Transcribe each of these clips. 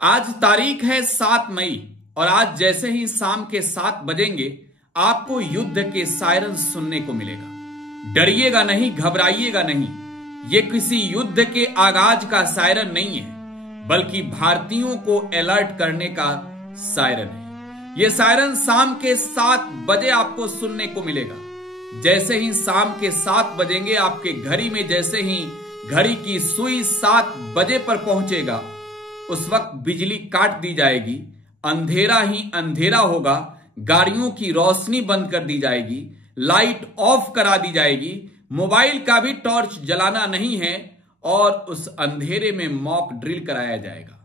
आज तारीख है 7 मई और आज जैसे ही शाम के 7 बजेंगे आपको युद्ध के सायरन सुनने को मिलेगा। डरिएगा नहीं, घबराइएगा नहीं। ये किसी युद्ध के आगाज का सायरन नहीं है, बल्कि भारतीयों को अलर्ट करने का सायरन है। ये सायरन शाम के 7 बजे आपको सुनने को मिलेगा। जैसे ही शाम के 7 बजेंगे आपके घड़ी में, जैसे ही घड़ी की सुई 7 बजे पर पहुंचेगा, उस वक्त बिजली काट दी जाएगी, अंधेरा ही अंधेरा होगा, गाड़ियों की रोशनी बंद कर दी जाएगी, लाइट ऑफ करा दी जाएगी, मोबाइल का भी टॉर्च जलाना नहीं है और उस अंधेरे में मॉक ड्रिल कराया जाएगा।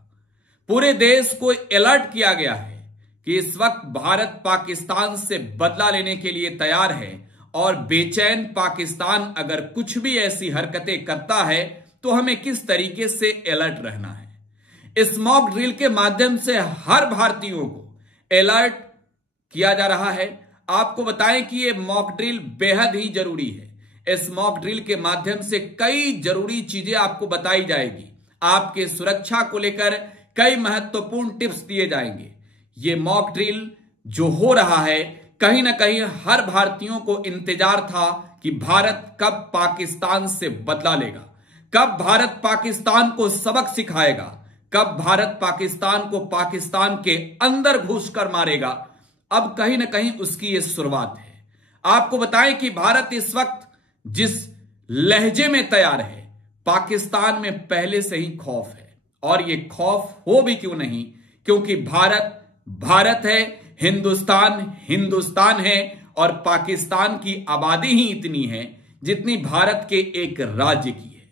पूरे देश को अलर्ट किया गया है कि इस वक्त भारत पाकिस्तान से बदला लेने के लिए तैयार है और बेचैन पाकिस्तान अगर कुछ भी ऐसी हरकतें करता है तो हमें किस तरीके से अलर्ट रहना है। इस मॉक ड्रिल के माध्यम से हर भारतीयों को अलर्ट किया जा रहा है। आपको बताएं कि यह मॉक ड्रिल बेहद ही जरूरी है। इस मॉक ड्रिल के माध्यम से कई जरूरी चीजें आपको बताई जाएगी। आपके सुरक्षा को लेकर कई महत्वपूर्ण टिप्स दिए जाएंगे। ये मॉक ड्रिल जो हो रहा है, कहीं ना कहीं हर भारतीयों को इंतजार था कि भारत कब पाकिस्तान से बदला लेगा, कब भारत पाकिस्तान को सबक सिखाएगा, कब भारत पाकिस्तान को पाकिस्तान के अंदर घुसकर मारेगा। अब कहीं ना कहीं उसकी यह शुरुआत है। आपको बताएं कि भारत इस वक्त जिस लहजे में तैयार है, पाकिस्तान में पहले से ही खौफ है। और यह खौफ हो भी क्यों नहीं, क्योंकि भारत भारत है, हिंदुस्तान हिंदुस्तान है और पाकिस्तान की आबादी ही इतनी है जितनी भारत के एक राज्य की है।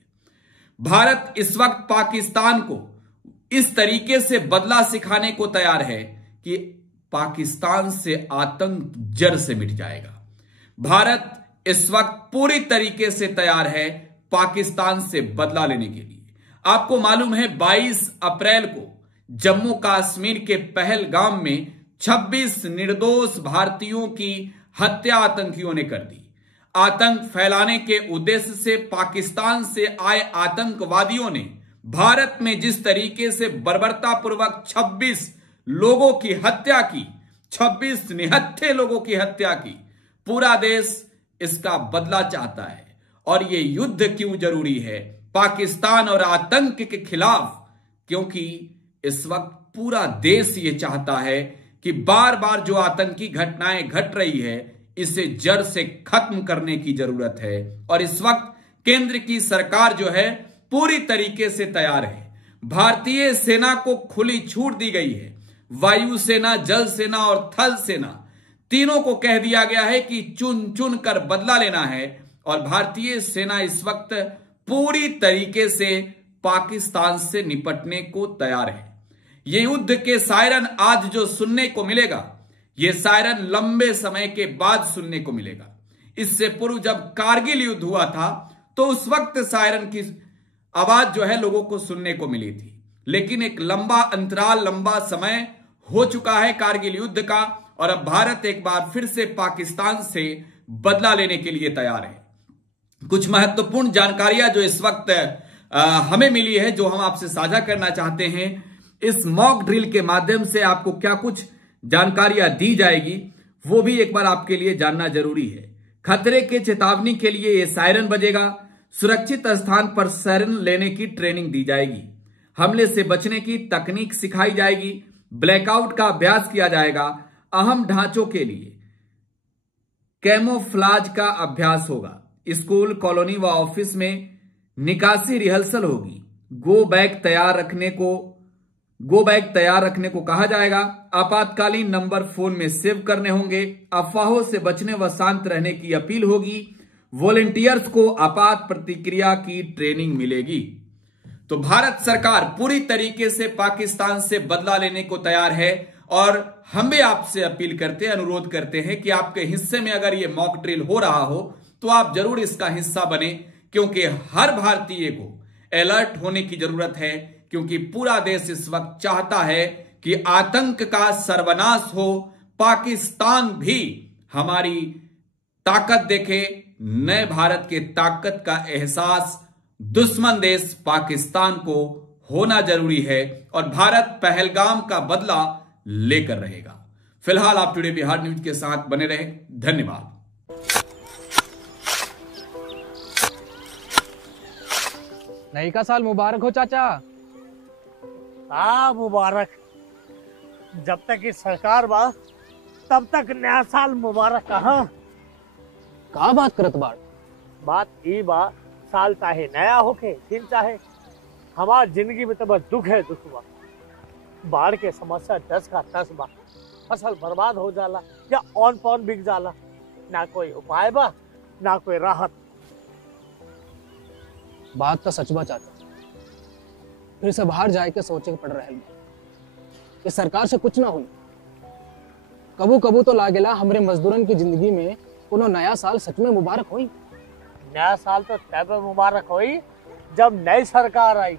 भारत इस वक्त पाकिस्तान को इस तरीके से बदला सिखाने को तैयार है कि पाकिस्तान से आतंक जड़ से मिट जाएगा। भारत इस वक्त पूरी तरीके से तैयार है पाकिस्तान से बदला लेने के लिए। आपको मालूम है 22 अप्रैल को जम्मू कश्मीर के पहलगाम में 26 निर्दोष भारतीयों की हत्या आतंकियों ने कर दी। आतंक फैलाने के उद्देश्य से पाकिस्तान से आए आतंकवादियों ने भारत में जिस तरीके से बर्बरतापूर्वक 26 लोगों की हत्या की, 26 निहत्थे लोगों की हत्या की, पूरा देश इसका बदला चाहता है। और यह युद्ध क्यों जरूरी है पाकिस्तान और आतंक के खिलाफ, क्योंकि इस वक्त पूरा देश ये चाहता है कि बार बार जो आतंकी घटनाएं घट रही है, इसे जड़ से खत्म करने की जरूरत है। और इस वक्त केंद्र की सरकार जो है पूरी तरीके से तैयार है। भारतीय सेना को खुली छूट दी गई है। वायुसेना, जल सेना और थल सेना तीनों को कह दिया गया है कि चुन चुन कर बदला लेना है। और भारतीय सेना इस वक्त पूरी तरीके से पाकिस्तान से निपटने को तैयार है। ये युद्ध के सायरन आज जो सुनने को मिलेगा, यह सायरन लंबे समय के बाद सुनने को मिलेगा। इससे पूर्व जब कारगिल युद्ध हुआ था तो उस वक्त सायरन की आवाज जो है लोगों को सुनने को मिली थी। लेकिन एक लंबा अंतराल, लंबा समय हो चुका है कारगिल युद्ध का और अब भारत एक बार फिर से पाकिस्तान से बदला लेने के लिए तैयार है। कुछ महत्वपूर्ण जानकारियां जो इस वक्त हमें मिली है, जो हम आपसे साझा करना चाहते हैं। इस मॉक ड्रिल के माध्यम से आपको क्या कुछ जानकारियां दी जाएगी, वो भी एक बार आपके लिए जानना जरूरी है। खतरे के चेतावनी के लिए यह सायरन बजेगा। सुरक्षित स्थान पर सायरन लेने की ट्रेनिंग दी जाएगी। हमले से बचने की तकनीक सिखाई जाएगी। ब्लैकआउट का अभ्यास किया जाएगा। अहम ढांचों के लिए कैमोफ्लाज का अभ्यास होगा। स्कूल, कॉलोनी व ऑफिस में निकासी रिहर्सल होगी। गो बैग तैयार रखने को कहा जाएगा। आपातकालीन नंबर फोन में सेव करने होंगे। अफवाहों से बचने व शांत रहने की अपील होगी। वॉलंटियर्स को आपात प्रतिक्रिया की ट्रेनिंग मिलेगी। तो भारत सरकार पूरी तरीके से पाकिस्तान से बदला लेने को तैयार है और हम भी आपसे अपील करते हैं, अनुरोध करते हैं कि आपके हिस्से में अगर यह मॉक ड्रिल हो रहा हो तो आप जरूर इसका हिस्सा बने, क्योंकि हर भारतीय को अलर्ट होने की जरूरत है। क्योंकि पूरा देश इस वक्त चाहता है कि आतंक का सर्वनाश हो, पाकिस्तान भी हमारी ताकत देखे, नए भारत के ताकत का एहसास दुश्मन देश पाकिस्तान को होना जरूरी है और भारत पहलगाम का बदला लेकर रहेगा। फिलहाल आप टुडे बिहार न्यूज के साथ बने रहे। धन्यवाद। नई का साल मुबारक हो चाचा। मुबारक। जब तक इस सरकार बा तब तक नया साल मुबारक। का बात करत बाड़? बात ई बा, साल चाहे नया होके दिन चाहे, हमार जिंदगी में तो बस दुख है, दुख बा। बाढ़ के समस्या 10 का 10 बा। फसल बर्बाद हो जाला या ऑन पॉन बिक जाला, ना कोई उपाय बा ना कोई राहत। बात तो सच बा चाचा, फिर से बाहर जाए के सोचे के पड़ रहा है कि सरकार से कुछ ना हुई। कबू कबू तो लागेला हमरे मजदूरन की जिंदगी में कोनो नया साल सच में मुबारक हुई। नया साल तो तब मुबारक हुई जब नई सरकार आई।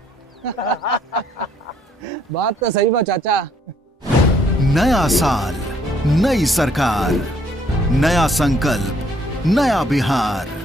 बात तो सही बा चाचा। नया साल, नई सरकार, नया संकल्प, नया बिहार।